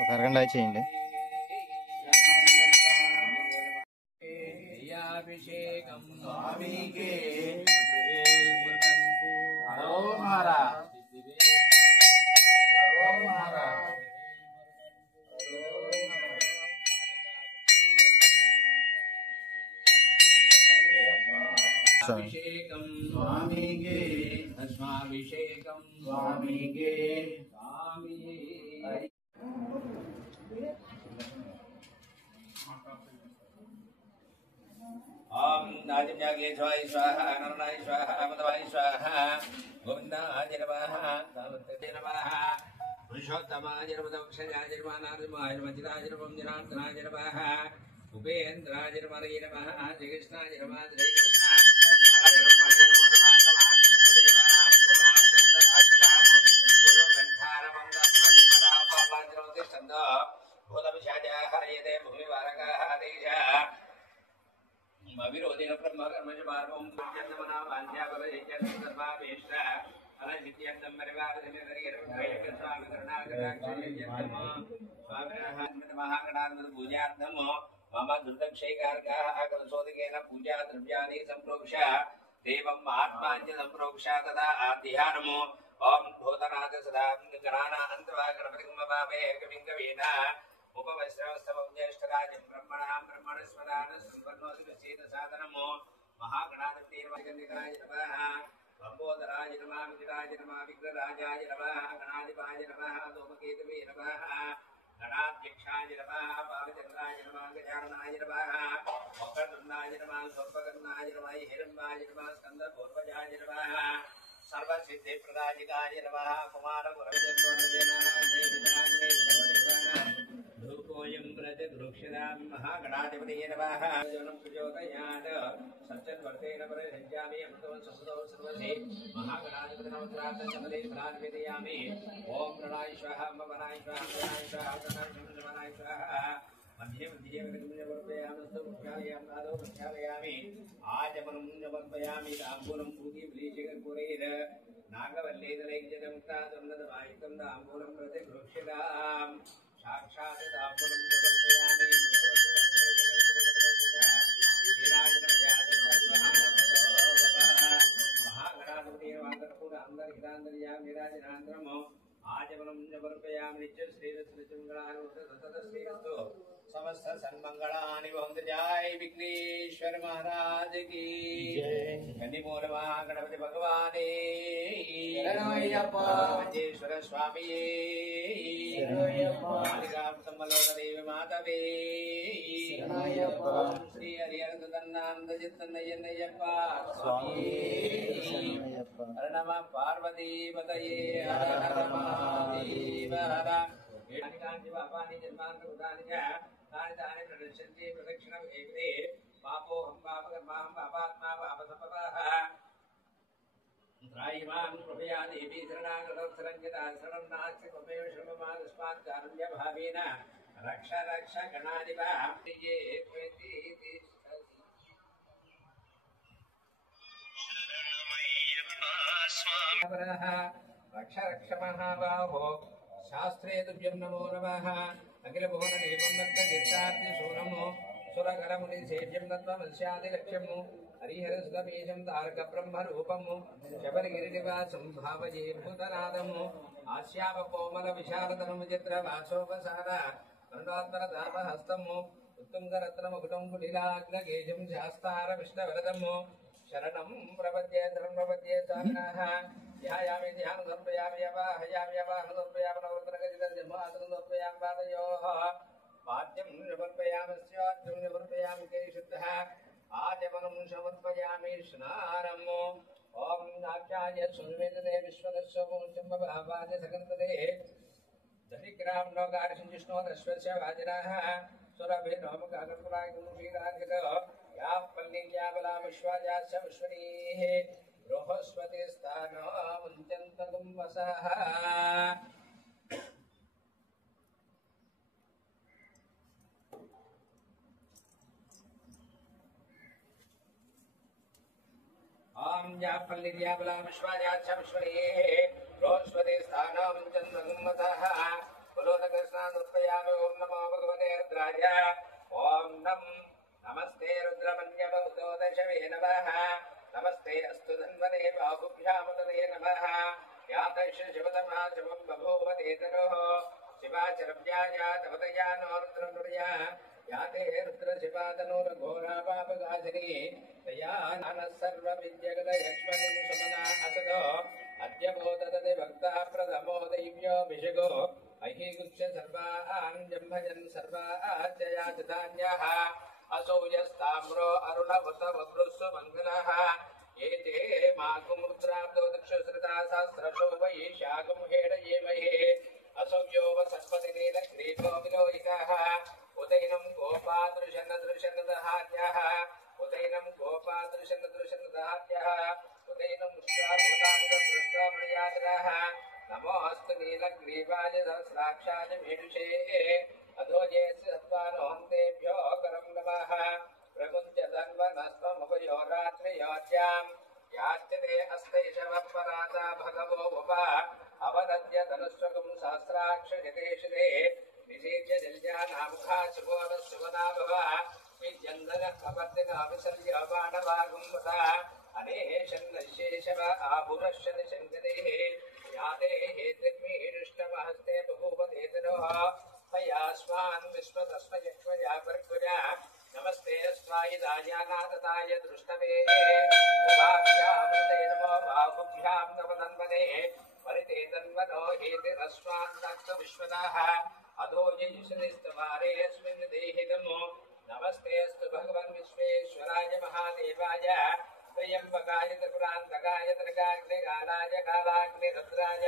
ఒక అరగంట చేయండి. అభిషేకం స్వామికే అభిషేకం స్వామికే అశ్వాభిషేకం స్వామికే స్వామి ओम नाजम्याग्लेश्वाय स्वाहा नरनाय स्वाहा मदवाय स्वाहा गोविंदाय नमः सावत्ते नमः पुरुषोत्तमाय नमः दक्षयाय नमः नारदमाय नमः जिताय नमः जनार्दनाय नमः उपेन्द्राय नमः जयकृष्णाय नमः जय कृष्ण अविरोधेन ब्रह्मकर्मज मार्गं कुर्यन्तमना वाञ्छापरिचयं सर्वाभीष्ट अनजित्यन्तं परिवारजनगरियरं स्वामिनः पूजार्थं मम दुर्दक्षैकार्काः कलशोदकेन पूजा द्रव्याणि सम्प्रोक्ष देवम् आत्माञ्च सम्प्रोक्ष तदा आध्यानमो ॐ भूतनाथ सदा गणाना अन्तवा गणपतिं मवामहे कविं उपवस्त्रवस्तवं ज्येष्ठराजं ब्रह्मणां ब्रह्मणस्पदान सम्पन्नोऽसित साधनमो महागणाधिपतिर्वैकन्दिकाय नमः लम्बोदराय नमः विजयाय नमः विग्रहराजाय नमः गणाधिपाय नमः धूमकेतवे नमः गणाध्यक्षाय नमः पावचन्द्राय नमः गजाननाय नमः वक्रतुण्डाय नमः सर्वकर्णाय नमः हिरण्माय नमः स्कन्दपूर्वजाय नमः सर्वसिद्धिप्रदायकाय नमः कुमारपुरजन्मोदयनाय व्रजगृक्षदां महागणाधिपतये नमः जनं प्रचोदयात् सत्यवर्तेन परिहृज्यामि अमृतं संसदो सर्वसे महागणाधिपतिनमस्कारार्थं समदे प्रार्थयामि ॐ प्रणाय स्वाहा ममनाय स्वाहा प्रणाय स्वाहा प्रणाय ममनाय स्वाहा मध्ये मध्ये विकटमुनिवर्पयामस्तु मुख्यालयाम् आदौ मुख्यालयामि आचमनं समर्पयामि ताम्बूलं पूति प्लीशिकर्पूरेण नागवल्लेदलैर्जतमुक्ता दुर्नदमायुक्तं ताम्बूलं प्रतिगृह्यताम् साक्षात् ताम्बूलं समर्पयामि महागणाधिपतिर्वाङ्कर्पूरान्तर्हितान्तर्यां आचमनं समर्पयामि नित्यश्रीरश्रीचुङ्गलानुसततश्रीरस्तु समस्त सन्मंगलानि भवन्तु। जय विघ्नेश्वर महाराज की जय। कंदिमूल महागणपति भगवाने मंजेश्वर स्वामी देवी मातवे श्री हरिहरनंद चित्तनय्यप्प स्वामी नमः पार्वती पतये हर हर महादेव हर पापानि जन्मान्त कृतानि च तानि तानि प्रदर्शन्ति प्रदक्षिणं एते पापोऽहं पापकर्माहं पापात्मा पापसम्भवः त्रायिमां कृपया देवी शरणागतोत्तरञ्जता शरणं नास्ति त्वमेव शरणमादस्मात् कारुण्यभावेन रक्ष रक्ष गणाधिपः प्रिये प्रीति रक्ष रक्ष महाबाहो शास्त्रे तुभ्यं नमो नमः अखिल भुवन निपन्नत गित्तार्ति सोनमो सुरकरमुनि सेव्यं तत्त्वमस्यादि लक्ष्यमो हरिहर सुतबीजं तारक ब्रह्म रूपमो शबरगिरिनिवासं भावये भूतनादमो आस्याव कोमल विशालतनुं चित्र वासोपसार करुणात्तर दापहस्तमो उत्तुङ्गरत्नमुकुटं कुटिलाग्नगेजं शास्तारविष्णवरदं शरणं प्रपद्ये धर्मपद्ये स्वामिनः ध्यायामि ध्यानं समर्पयामि यवाहयामि यवाहं समर्पयामि नवरत्नगजितं समर्पयामि पादयोः वाद्यं समर्पयामि स्याद्यं समर्पयामि केशुद्धः आचमनं समर्पयामि स्नानम् ॐ नाट्याय सुनिवेदने विश्वदस्वमुञ्चम्बभावाय सकन्तते धनिग्रां लोकार्षिष्णो दश्वस्य वाजनाः सुरभिर्नोमकाकर्पुरायकुमुषीरार्घितो याः पल्लीज्याबला विश्वाजाश्च विश्वनीः बृहस्पति स्थानो मुञ्चन्तगुं वसः ॐ याः पल्लीज्याबला विश्वाजाश्च विश्वनीः बृहस्पति स्थानो मुञ्चन्तगुं वसः पुलोदकस्नानोत्पयामि ॐ नमो भगवते रुद्राय ॐ नमस्ते रुद्रमन्यवदोदशवे नमः नमस्ते अस्तु धन्वने बाहुभ्यामुदने नमः यातैष शिवतमा शिवं बभूवदेतरोः शिवाचरव्याय तवतया नो रुद्रनुर्या याते रुद्रशिवातनोरघोरापापगासिनी तया नानः सर्वविद्यगतयक्ष्मणं सुमना असदो अद्य बोधदति भक्तः प्रथमो दैव्योऽभिषेको अहिगुच्छ सर्वान् जम्भजन् सर्वाच्चयाचितान्यः असौ यस्ताम्रो अरुणभृतवभृस्सु मङ्गलः एते माकुमुद्राब्दो दक्षश्रिता सहस्रशो वै शाकुं हेडयेमहे असौ यो वसत्पतिनीलग्रीवो विलोहितः उदैनं गोपादृशनदृशनदहार्यः उदैनं गोपादृशनदृशनदहार्यः उदैनं दृष्टामृयादरः नमोऽस्तु नीलग्रीवाय सहस्राक्षाय मेढुषे अधोजेस्य सत्त्वानोऽन्तेभ्यो करं नमः प्रमुञ्च धन्वनस्त्वमुभयो रात्रियोज्याम् याच्यते अस्तैषवः पराता भगवो उप अवदद्य धनुष्वकं सहस्राक्षयतेषिते निषेच्य जल्यानामुखा शुभो नः शुभनाभव विद्यन्दनः कपर्दिनाभिसर्य बाणभागं वद अनेशन्नशेषव आभुरश्च निशङ्कतेः याते हेतिर्मीष्टमहस्ते बभूवदेतरोः तयास्मान् विश्वतस्मयक्ष्मया पर्कुजा नमस्ते स्वायिदायानादताय दृष्टवे उभाभ्यामृते नमो बाहुभ्यां नव तन्वने परिते तन्वनो हेतिरस्मान् दत्तविश्वतः अधो यजुषनिस्तवारेऽस्मिन् देहितमो नमस्तेऽस्तु भगवन् विश्वेश्वराय महादेवाय त्र्यम्बकाय त्रिपुरान्तकाय त्रिकाग्निकालाय कालाग्निरुद्राय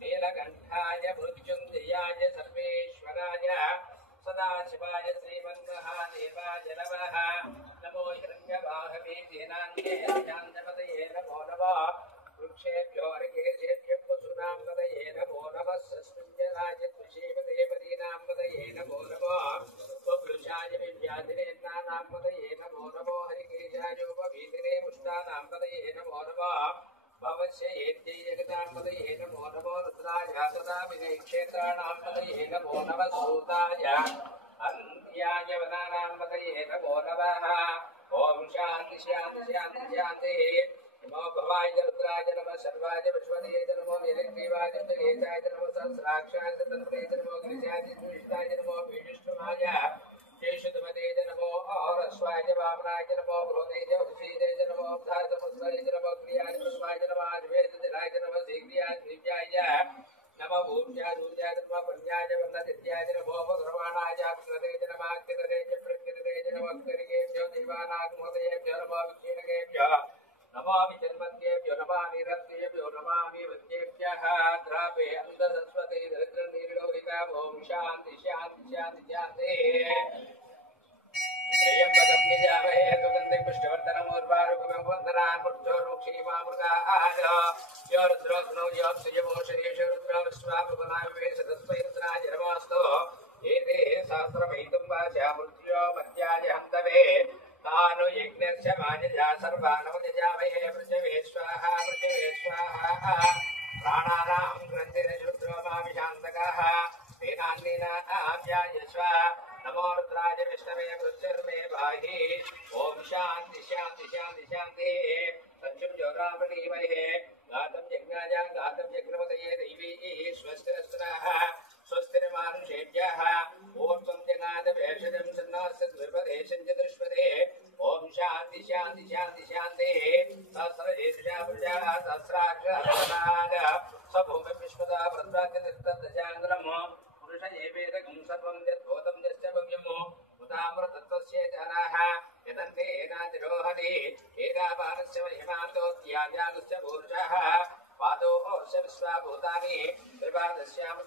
नीलकण्ठाय मृत्युञ्जयाय सर्वेश्वराय सदाशिवाय श्रीमन्महादेवाय नमः नमो हिरण्यवाहवे सेनान्ये नमो नमः वृक्षेभ्यो ऋकेशेभ्यः पशूनां पदये नमो नमः सस्मिञ्जराय कृषीपदेपदीनां पदये नमो नमः स्वपृषाय विव्याधिनेत्राणां पदये नमो नमो हरिकेशायोपवीतिने मुष्टानां पदये नमो नमः भवस्य एत्यै जगतां पदये नमो नमो रुद्राय तदा विनयक्षेत्राणां पदये नमो नमः सूताय अन्त्याय वनानां पदये नमो नमः ॐ शान्ति शान्ति शान्ति शान्तिः नमो भवाय रुद्राय नमः सर्वाय विश्वदेय नमो नीलग्रीवाय महेशाय नमः सहस्राक्षाय तन्वने नमो गिरिजाय विष्टाय नमो विष्णुमाय केशुतमते नमो औरस्वाय वामनाय नमो भ्रोदेय उषीदेय नमो धातमस्वय नमो क्रियाय पुष्पाय नमः आयुर्वेदराय नमः शीघ्रियाय विद्याय नमो भूम्याय दूर्याय नमः पन्याय वन्ददित्याय नमो भगवानाय प्रदेय नमः कृतदेय प्रकृतदेय नमः करिकेभ्यो देवानाग्मोदयेभ्यो नमो विक्षीणकेभ्यो नमो विजन्मन्येभ्यो नमः निरन्तेभ्यो नमामि वन्देभ्यः द्रापे अन्धसरस्वती दरिद्रनिर्लोहिता ॐ शान्ति शान्ति शान्ति शान्तिः त्र्यम्बकं यजामहे सुगन्धिं पुष्टिवर्धनम् उर्वारुकमिव वन्दनान् मृत्योर्मुक्षीमामृताः यो रुद्रोऽग्नौ योऽप्सुजमोषधीषु रुद्रविश्वाभुवनाय सदस्मै रुद्राय नमोऽस्तु एते सहस्रमैतुं वाचा मृत्यो मध्याय हन्तवे तानु यज्ञस्य वाजजा सर्वानवजामहे पृथिवे स्वाहा प्राणानां ग्रन्थिरशुद्रो मामिषान्तकाः तेनान्नेन आप्यायस्व नमो रुद्राय विष्णवे मृत्युर्मे पाहि ॐ शान्ति शान्ति शान्ति शान्तिः सत्यं ज्योतिरामणीमहे गातं यज्ञाय गातं यज्ञपतये दैवी स्वस्तिरस्त्राः स्वस्तिर्मानुषेभ्यः ऊर्ध्वं जगाद भेषजं सन्नः विपदेशं चतुष्पदे ओम शांति शांति शांति शांति सहस्रजेषा पुरुषा सहस्राक्षराद सभूमि विश्वदा प्रत्यागनिर्तदजांग्रम पुरुष एवेदकं सर्वं यद्भूतं यश्च भव्यम् उदामृतत्वस्य जनाः यदन्ते एनातिरोहति एकापानस्य महिमातो त्यागागस्य पुरुषः पादोऽस्य विश्वाभूतानि त्रिपादस्याम्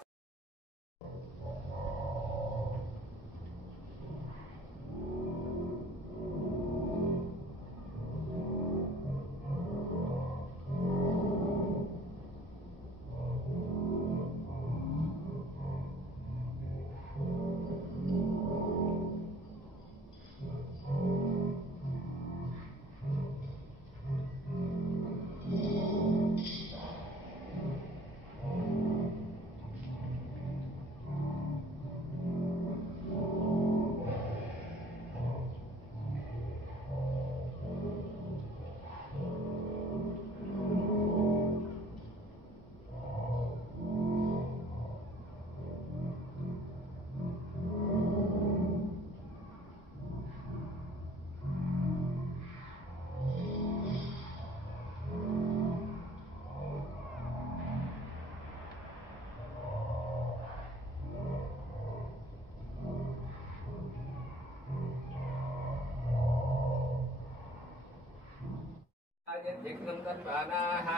यज्ञं तन्वानाः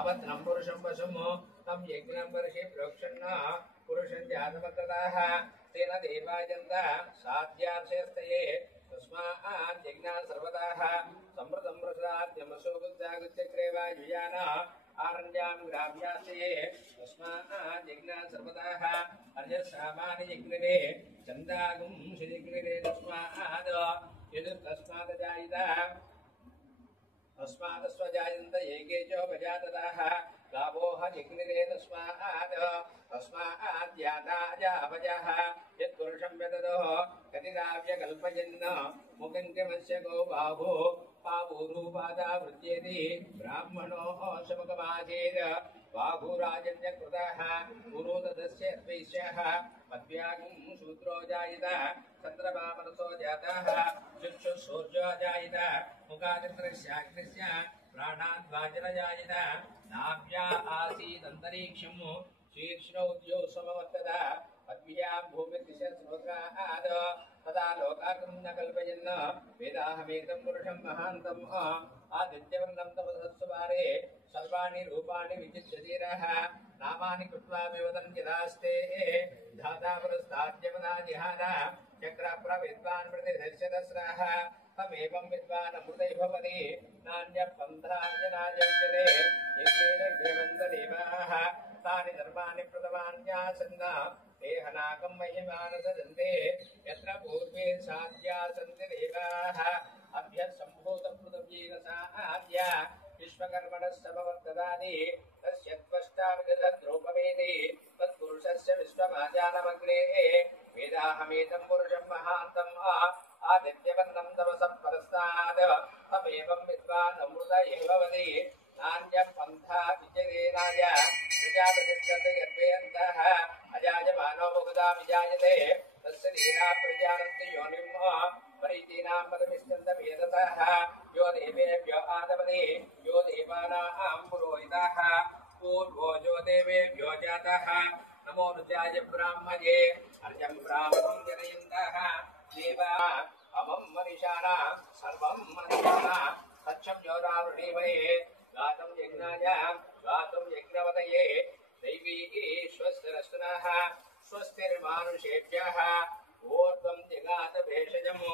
अवत्नं पुरुषं वसुमो तं यज्ञं वर्षे प्रोक्षण्ण पुरुषं जातमकृताः तेन देवायन्ता साध्यार्थयस्तये तस्मात् यज्ञान् सर्वदाः समृतं प्रसाद्यमसो बुद्धागुच्चक्रेवायुजान आरण्यां ग्राम्यास्ये तस्मात् यज्ञान् सर्वदाः अर्यसामानि यज्ञे चन्दागुं श्रीयज्ञे तस्मात् यदुर्तस्मात् जायिता तस्मात् स्वजायन्त एकेचो प्रजातताः गावोः जिग्निरे तस्मात् याताजावजः यत्पुरुषं व्यददोः कतिराव्यकल्पयन् मुखङ्कमस्य गो बाहु पावूरूपादा वृत्येति ब्राह्मणो शमकमासीत् बाहुराजन्यकृतः गुरुदस्य द्वैष्यः मद्व्यागुं शूद्रो जायित चन्द्रमामनसो जातः चक्षुःसूर्यो जायित मुखादित्रस्याग्निस्य प्राणाद्वाजन जायित नाभ्या आसीदन्तरिक्षं शीर्ष्णोद्यो समवर्तत पद्भ्यां भूमिर्दिशस्रोत्रात् तदा लोकाकं न कल्पयन् वेदाहमेतं पुरुषं महान्तम् आदित्यवर्णं तमसत्सुवारे सर्वाणि रूपाणि विचित्यधीरः नामानि कृत्वा विवदन्ति दास्ते धाता पुरस्ताद्यमनाजिहान चक्रप्रविद्वान् प्रतिदर्शदस्राः तमेवं विद्वान् अमृतै भवति नान्यपन्थाञ्जनाजयते यज्ञेनग्रेवन्तदेवाः तानि धर्माणि प्रथमान्यासन्न ते हनाकं महिमानसजन्ते यत्र पूर्वे साध्या सन्ति देवाः अभ्यः सम्भूतपृथिवीन साध्य विश्वकर्मणः समवर्तदानि तस्य त्वष्टाविदधद्रूपमेति तत्पुरुषस्य विश्वमाजानमग्रे वेदाहमेतं पुरुषं महान्तम् आदित्यवर्णं तमसः परस्तात् तमेवं विद्वान् अमृत एव भवति नान्यपन्था विजयेनाय प्रजापतिस्तते यद्वेयन्तः अजायमानो बहुधा विजायते तस्य लीला प्रजानन्ति योनिम् परितीनां पदमिष्टन्तमेततः यो देवेभ्यो आदपति यो देवानां पुरोहितः पूर्वो यो देवेभ्यो जातः नमो रुद्राय ब्राह्मणे अर्यं ब्राह्मणं जनयन्तः देवा अमं मनीषाणा सर्वं मनीषाणा सत्यं योरावृणीमये गातं यज्ञाय गातं यज्ञवतये दैवी स्वस्तिरस्तुनः स्वस्तिर्मानुषेभ्यः ऊर्ध्वं जगात भेषजम्